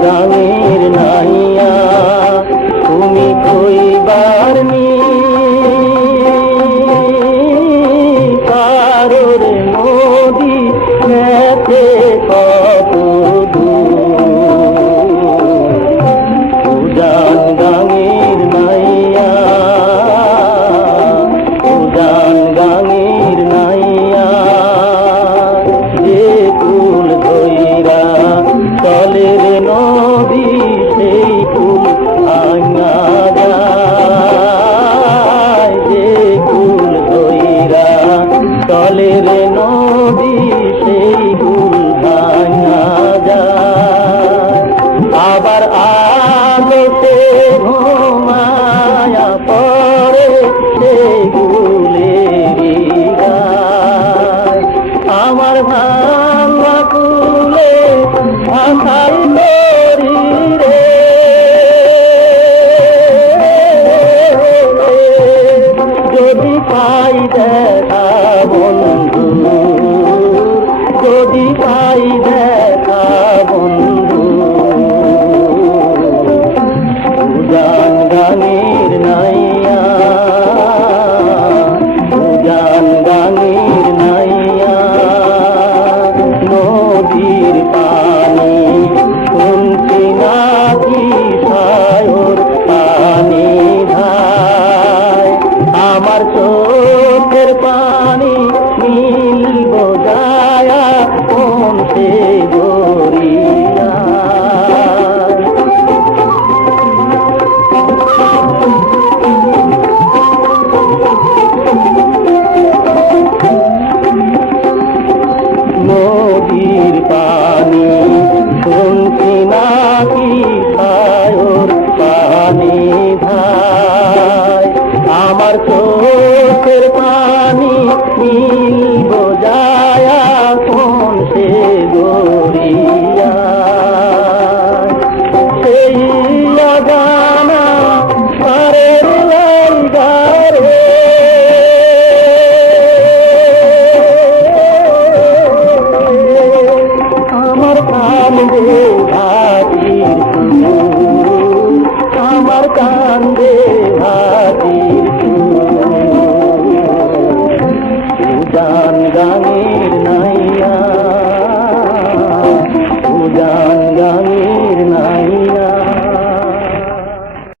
গ্রামের নাইয়া তুমি কইবার নি কারোর মোদি মেতে কত উদান গাঙের নাইয়া উদান গাঙের নাইয়া যে ফুল ধৈরা চলে ஜோதி பாய்த নদীর রে রাত্রির